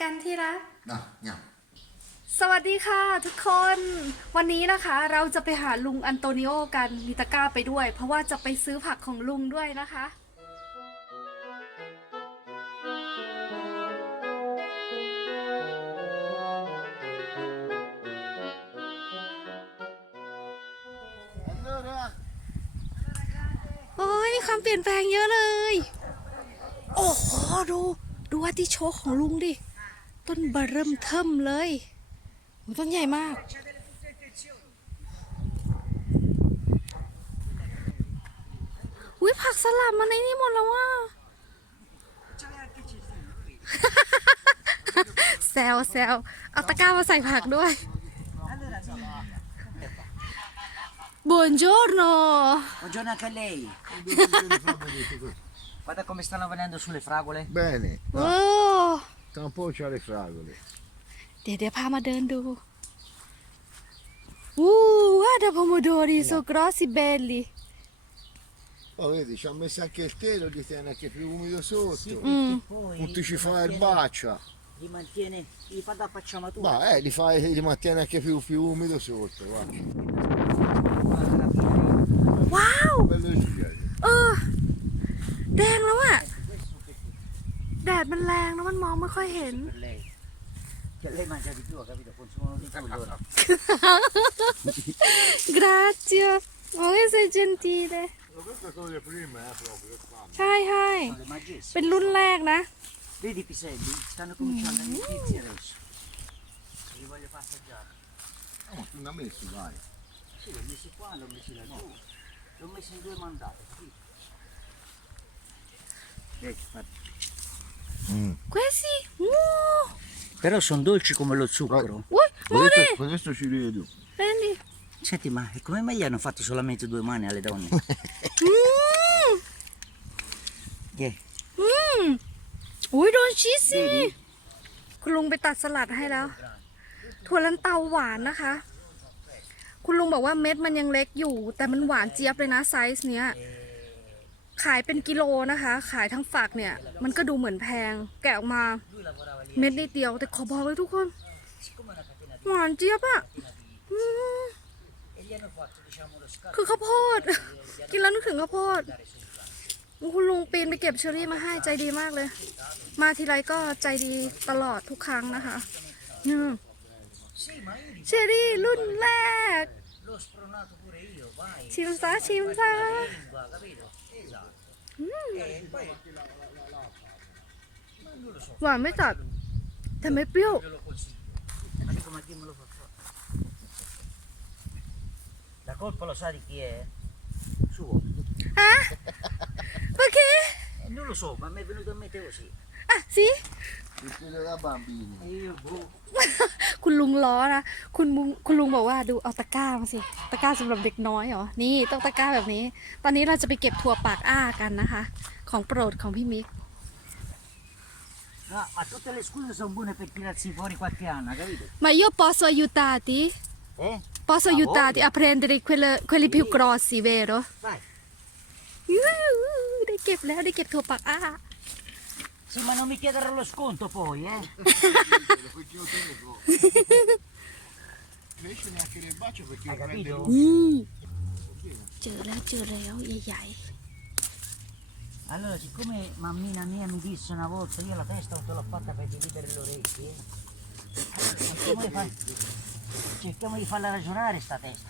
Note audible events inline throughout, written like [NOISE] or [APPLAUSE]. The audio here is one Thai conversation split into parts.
กันที่รัก No, andiamo. สวัสดีค่ะทุกคน วันนี้นะคะเราจะไปหาลุงอันโตนิโอกันมีตะกร้าไปด้วย เพราะว่าจะไปซื้อผักของลุงด้วยนะคะ Allora, โอ้ยมีความเปลี่ยนแปลงเยอะเลย โอ้โหดู ดูว่าที่โชคของลุงดิ ต้นเบอร์เริ่มเทิมเลยโอ้ต้นใหญ่มาก อุ้ยผักสลับมาในนี่หมดแล้วว่าแซวแซวเอาตะกร้ามาใส่ผักด้วย Buongiorno Buongiorno anche a lei. Guarda come stanno venendo sulle fragole. bene. โ อ้ Tra un po' c'ha le fragole. เดี๋ยวเดี๋ยวพามาเดินดู อู้ว่าda pomodori so grossi belli Oh, vedi, ci ha messo anche il telo, li tiene anche più umido sotto. Mm. Poi Non ti ci fa erbaccia. li mantiene, li fa da pacciamatura. Ma eh, li, fa, li mantiene anche più, più umido sotto. Guarda. ว้าว Bello gira. เออ แดงแล้วอะ แดดมันแรงแล้วมันมองไม่ค่อยเห็น Per lei. Che lei mangia di più, ha capito? Consumano di più loro. grazie โอ้ย sei gentile Questa è quella di prima, eh, proprio. qua. ใช่ใช่ Sono le magesse. เป็นรุ่นแรกนะ Vedi i piselli? Stanno cominciando a nitrirsi adesso. Li voglio far assaggiare. Oh, tu ne hai messo, dai. Sì, li ho messi qua, li ho messi laggiù. Li ho messi in due mandate, capito? Vedi, guarda. Questi uh, Però sono dolci come lo zucchero. Ui, amore Questo, questo ci vedo. prendi Senti, ma come mai gli hanno fatto solamente due mani alle donne? mm, Che? อืมอุ้ยโดนชีสสิ Vedi? คุณลุงไปตัดสลัดให้แล้ว ถั่วลันเตาหวานนะคะ คุณลุงบอกว่าเม็ดมันยังเล็กอยู่ แต่มันหวานเจี๊ยบเลยนะไซส์เนี้ย ขายเป็นกิโลนะคะ ขายทั้งฝักเนี่ย มันก็ดูเหมือนแพง แกะออกมาเม็ดนิดเดียวแต่ขอบอกเลยทุกคน หวานเจี๊ยบอะคือข้าวโพด กินแล้วนึกถึงข้าวโพดคุณลุงปีนไปเก็บเชอรี่มาให้ใจดีมากเลย มาทีไรก็ใจดีตลอดทุกครั้งนะคะเชอรี่รุ่นแรก l'ho spronato pure io vai ชิมซะชิมซะ lingua capito esatto e poi ma non lo so หวานไม่จัดแต่ไม่เปรี้ยว io lo consiglio ma dico ma chi me lo fa fare la colpa lo sa di chi è? suo ฮะโอเค Eh, non lo so ma mi è venuto a mente così อะสิ Il telo da bambini. e io boh คุณลุงล้อนะคุณลุงคุณลุงบอกว่าดูเอาตะกร้ามาสิตะกร้าสำหรับเด็กน้อยเหรอนี่ต้องตะกร้าแบบนี้ ตอนนี้เราจะไปเก็บถั่วปากอ้ากันนะคะ ของโปรดของพี่มิก no ma tutte le scuse sono buone per tirarsi fuori qualche anno capito? มา io posso aiutarti eh? posso Ah, aiutarti a prendere quelle, quelli più grossi vero vai ยูหูได้เก็บแล้วได้เก็บถั่วปากอ้า Sì, ma non mi chiedere lo sconto poi, eh? Invece neanche le bacio perché Hai prende capito? อืมเจอแล้วเจอแล้วใหญ่ Allora, siccome mammina mia mi disse una volta, io la testa non te l'ho fatta per dividere le orecchie, allora cerchiamo di, far- cerchiamo di farla ragionare sta testa.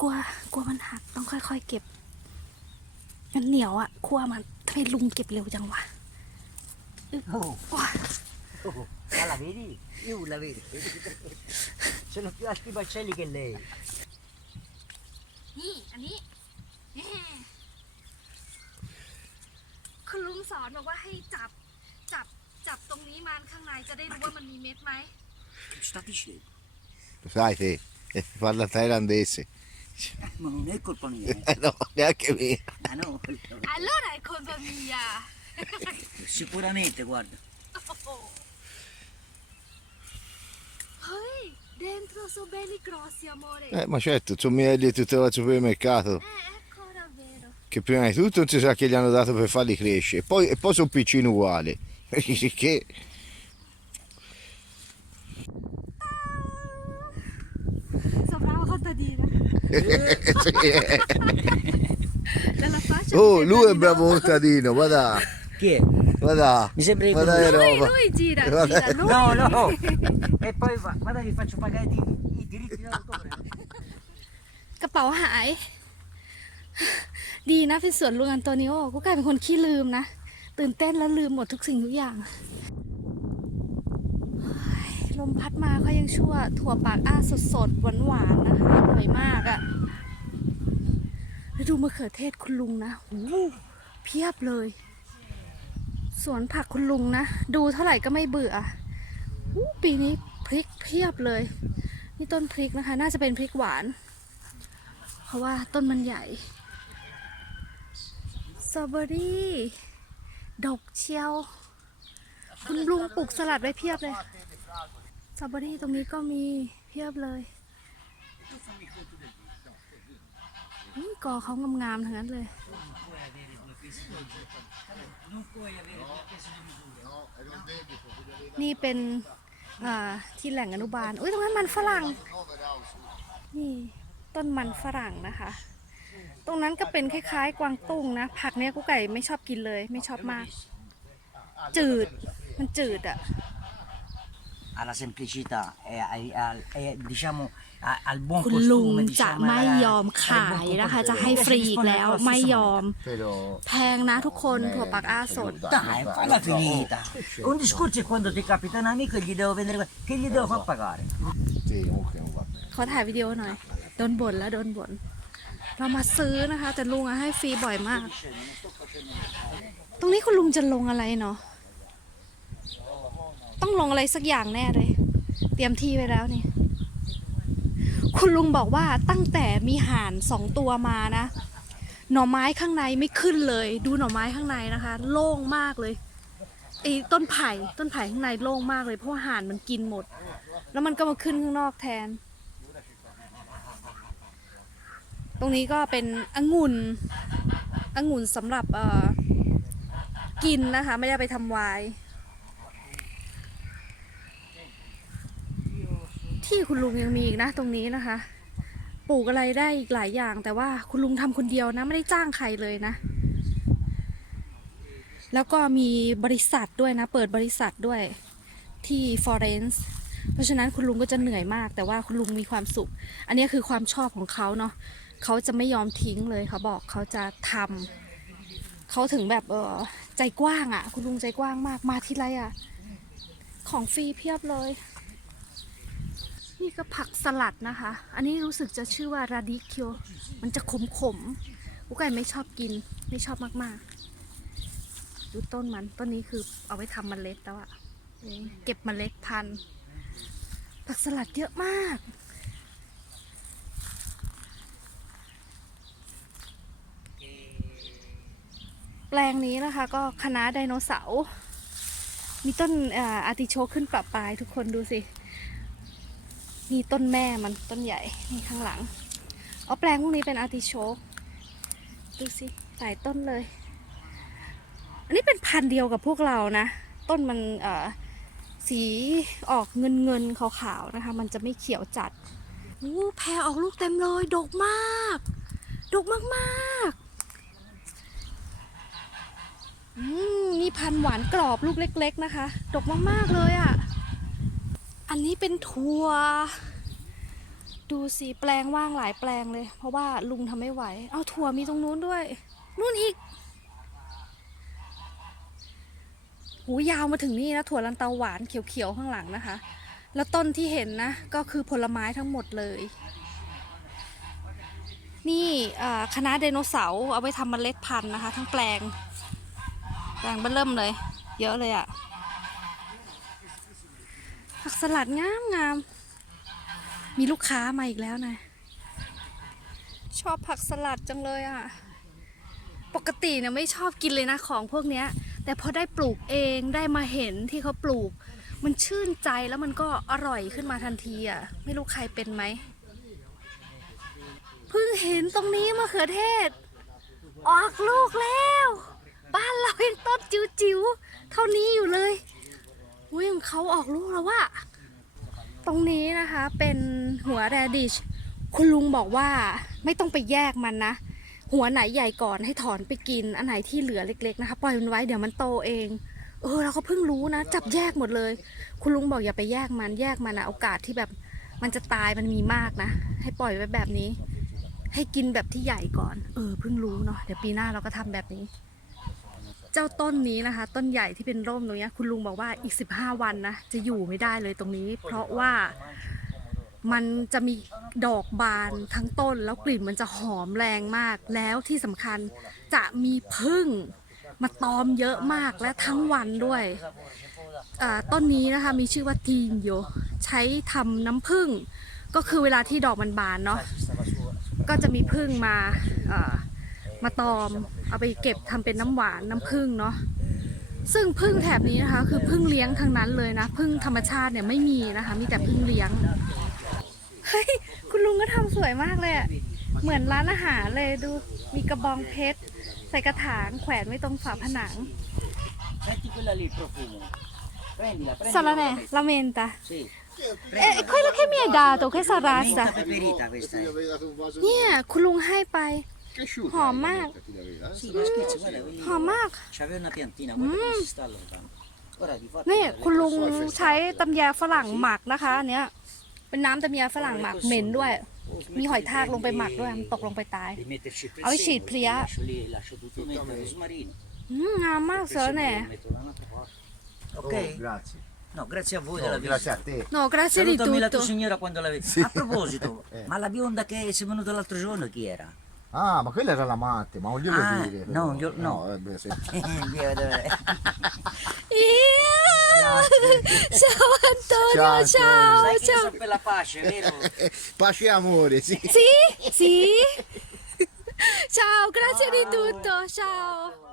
กลัวกลัวมันหักต้องค่อยๆเก็บมันเหนียวอะคั่วมันทำไมลุงเก็บเร็วจังวะ Oh, ว้า oh, ah, la vedi? Io la vedo. vedi che te- Sono più alti i baccelli che lei. นี่ อันนี้แหม่คุณลุงสอนบอกว่าให้จับ จับ จับตรงนี้มันข้างในจะได้รู้ว่ามันมีเม็ดไหม Sta dicendo? Lo sai te, eh, parla thailandese. Eh, ma non è colpa mia. [LAUGHS] Eh. no, neanche mia. Ah, no. Allora è colpa mia. [LAUGHS] Sicuramente, guarda. Oh. Oh, dentro sono belli grossi, amore. Eh, ma certo, sono somigliali tutte le il supermercato. Eh, ancora vero. Che prima di tutto non si sa che gli hanno dato per farli crescere. Poi, e poi sono piccini uguali. [LAUGHS] Perché... นะแล้ว la faccia Oh, mi lui sembra è di bravo no. contadino, guarda, Chi è? guarda. Mi sembra di guarda lui. che lui roba. lui gira Guarda. gira lui No, no! e poi va, guarda vi faccio pagare i, i diritti d'autore. กระเป๋าหาย ดีนะเป็นสวนลุงอันโตนิโอกูกลายเป็นคนขี้ลืมนะ ตื่นเต้นแล้วลืมหมดทุกสิ่งทุกอย่างเฮ้ย ลมพัดมาก็ยังชั่ว ถั่วปากอ้าสดๆ หวานๆ นะคะ อร่อยมากอะ่ะแล้วดูมะเขือเทศคุณลุงนะหูเพียบเลย สวนผักคุณลุงนะ ดูเท่าไหร่ก็ไม่เบื่อหูปีนี้พริกเพียบเลย นี่ต้นพริกนะคะ น่าจะเป็นพริกหวาน เพราะว่าต้นมันใหญ่สตรอเบอรี่ ดกเชียว คุณลุงปลูกสลัดไว้เพียบเลย สตรอเบอรี่ตรงนี้ก็มีเพียบเลยนี่กอเขางามๆทั้งนั้นเลย นี่เป็นที่แหล่งอนุบาล อุ้ยตรงนั้นมันฝรั่ง นี่ต้นมันฝรั่งนะคะ ตรงนั้นก็เป็นคล้ายๆ กวางตุ้งนะ ผักเนี้ยกุ๊กไก่ไม่ชอบกินเลย ไม่ชอบมาก จืด มันจืดอะ Alla semplicità e ai- al- e, diciamo a- al buon คุณลุง costume จะ diciamo ไม่ alla- ยอม al ขาย buon นะคะ costume. จะให้ฟรีอีกแล้วไม่ยอม Però แพงนะทุกคนถั่วปักอ้าสด Dai, falla finita. Un discorso è quando ti capita un amico e gli devo vendere que- che gli devo far pagare. sì, comunque non va bene. เขาถ่ายวิดีโอหน่อย โดนบ่นแล้วโดนบ่น เรามาซื้อนะคะ แต่ลุงอะให้ฟรีบ่อยมาก ตรงนี้คุณลุงจะลงอะไรเนาะ ต้องลงอะไรสักอย่างแน่เลย เตรียมที่ไว้แล้วนี่ คุณลุงบอกว่าตั้งแต่มีห่านสองตัวมานะ หน่อไม้ข้างในไม่ขึ้นเลย ดูหน่อไม้ข้างในนะคะ โล่งมากเลยไอ้ต้นไผ่ต้นไผ่ข้างในโล่งมากเลยเพราะาห่านมันกินหมด แล้วมันก็มาขึ้นข้างนอกแทน ตรงนี้ก็เป็นองุ่นองุ่นสำหรับเออกินนะคะ ไม่ได้ไปทำไวน์ ที่คุณลุงยังมีอีกนะตรงนี้นะคะ ปลูกอะไรได้อีกหลายอย่าง แต่ว่าคุณลุงทำคนเดียวนะไม่ได้จ้างใครเลยนะ แล้วก็มีบริษัทด้วยนะ เปิดบริษัทด้วยที่ฟอเรนซ์เพราะฉะนั้นคุณลุงก็จะเหนื่อยมาก แต่ว่าคุณลุงมีความสุข อันนี้คือความชอบของเขาเนาะเขาจะไม่ยอมทิ้งเลยเขาบอกเขาจะทำเขาถึงแบบเออใจกว้างอะ่ะ คุณลุงใจกว้างมากมาที่ไรอะ่ะ ของฟรีเพียบเลย นี่ก็ผักสลัดนะคะ อันนี้รู้สึกจะชื่อว่าราดิคิโอมันจะขมขมๆกุ๊กไก่ไม่ชอบกิน ไม่ชอบมากๆ ดูต้นมัน ต้นนี้คือเอาไว้ทำมเมล็ดแล้วอะเก็บมเมล็ดพันธุ์ ผักสลัดเยอะมาก แปลงนี้นะคะก็คณะไดโนเสาร์ มีต้นอาอาติโชกขึ้นปรับปลายทุกคนดูสิ นี่ต้นแม่มันต้นใหญ่นี่ข้างหลังเอาแปลงพวกนี้เป็นอาร์ติโชกดูสิหลายต้นเลย อันนี้เป็นพันธุ์เดียวกับพวกเรานะ ต้นมันเอ่อสีออกเงินเงินขาวๆนะคะ มันจะไม่เขียวจัดอู้แพรออกลูกเต็มเลย ดกมาก ดกมากๆอืมนี่พันหวานกรอบลูกเล็ก ๆ นะคะ ดกมากๆเลยอะ่ะ อันนี้เป็นถั่ว ดูสิแปลงว่างหลายแปลงเลย เพราะว่าลุงทำไม่ไหว เอาถั่วมีตรงนู้นด้วย นู่นอีก หูยาวมาถึงนี่นะถั่วลันเตาหวานเขียวๆข้างหลังนะคะ แล้วต้นที่เห็นนะ ก็คือผลไม้ทั้งหมดเลย นี่คณะไดโนเสาร์เอาไปทำเมล็ดพันธุ์นะคะ ทั้งแปลง แปลงเบิ่มเลย เยอะเลยอะ ผักสลัดงามงาม มีลูกค้ามาอีกแล้วนะ ชอบผักสลัดจังเลยอะปกติเนี่ยไม่ชอบกินเลยนะของพวกเนี้ย แต่พอได้ปลูกเองได้มาเห็นที่เขาปลูก มันชื่นใจแล้วมันก็อร่อยขึ้นมาทันทีอะ ไม่รู้ใครเป็นไหมเพิ่งเห็นตรงนี้มะเขือเทศ ออกลูกแล้ว บ้านเรายังต้นจิ๋วๆเท่านี้อยู่เลย อุ้ยของเขาออกลูกแล้วว่ะตรงนี้นะคะเป็นหัวแรดิช คุณลุงบอกว่าไม่ต้องไปแยกมันนะ หัวไหนใหญ่ก่อนให้ถอนไปกิน อันไหนที่เหลือเล็ก ๆ นะคะ ปล่อยมันไว้เดี๋ยวมันโตเอง เออเราก็เพิ่งรู้นะ จับแยกหมดเลย คุณลุงบอกอย่าไปแยกมันแยกมันนะโอกาสที่แบบมันจะตายมันมีมากนะ ให้ปล่อยไว้แบบนี้ ให้กินแบบที่ใหญ่ก่อน เออเพิ่งรู้เนาะเดี๋ยวปีหน้าเราก็ทำแบบนี้ จ้าต้นนี้นะคะ ต้นใหญ่ที่เป็นร่มตรงนี้คุณลุงบอกว่าอีก 15 วันนะจะอยู่ไม่ได้เลยตรงนี้ เพราะว่ามันจะมีดอกบานทั้งต้น แล้วกลิ่นมันจะหอมแรงมาก แล้วที่สำคัญจะมีพึ่งมาตอมเยอะมากและทั้งวันด้วยต้นนี้นะคะมีชื่อว่าทีนโยใช้ทำน้ำผึ้งก็คือเวลาที่ดอกมันบานเนาะก็จะมีพึ่งมามาตอม เอาไปเก็บทำเป็นน้ำหวานน้ำพึ่งเนาะซึ่งพึ่งแถบนี้นะคะ คือพึ่งเลี้ยงทั้งนั้นเลยนะพึ่งธรรมชาติเนี่ยไม่มีนะคะ มีแต่พึ่งเลี้ยงเฮ้ยคุณลุงก็ทำสวยมากเลยอะเหมือนร้านอาหารเลยดูมีกระบองเพชรใส่กระถางแขวนไว้ตรงฝาผนัง Senti quella lì il profumo. Prendila, prendila. สาระแหน่ลาเมนตา Sì. เอ๊ะ quello che mi hai dato questa razza Menta peperita questa è. aveva dato un vaso เนี่ยคุณลุงให้ไป cresciuto. Oh, eh, ma- la menta ti l'aveva, eh? Sì, ma scherzi, guarda, quelli... หอมมาก C'aveva una piantina, guarda come si sta lontano. Ora di fatto... นี่ dalle คุณลุง cose- ใช้ตำยาฝรั่งหมักนะคะอันเนี้ย เป็นน้ำตำยาฝรั่งหมักเหม็นด้วย มีหอยทากลงไปหมักด้วยมันตกลงไปตาย Di metterci il Ah, sì, prezzemolo, plia. Lascio lì, lascio tutto metto il rosmarino. อืมงามมากเสือแหน่ Lo metto da un'altra parte. Ok? Oh, grazie. No, grazie a voi No, della grazie visita. a te. No grazie di Salutami la tua tutto signora quando la vedi. Sì. A proposito, Eh. ma la bionda che sei venuta l'altro giorno chi era? Ah, ma quella era la matte, ma non glielo Ah, dire. no, però. glielo- no. eh, beh, se- Dio, dove- เอี๊ยชาวอันโตนิโอ Ciao, ชาว Sai che ชา io ว sono per la pace, vero? Pace e amore, sì. sì sì ciao grazie di tutto ciao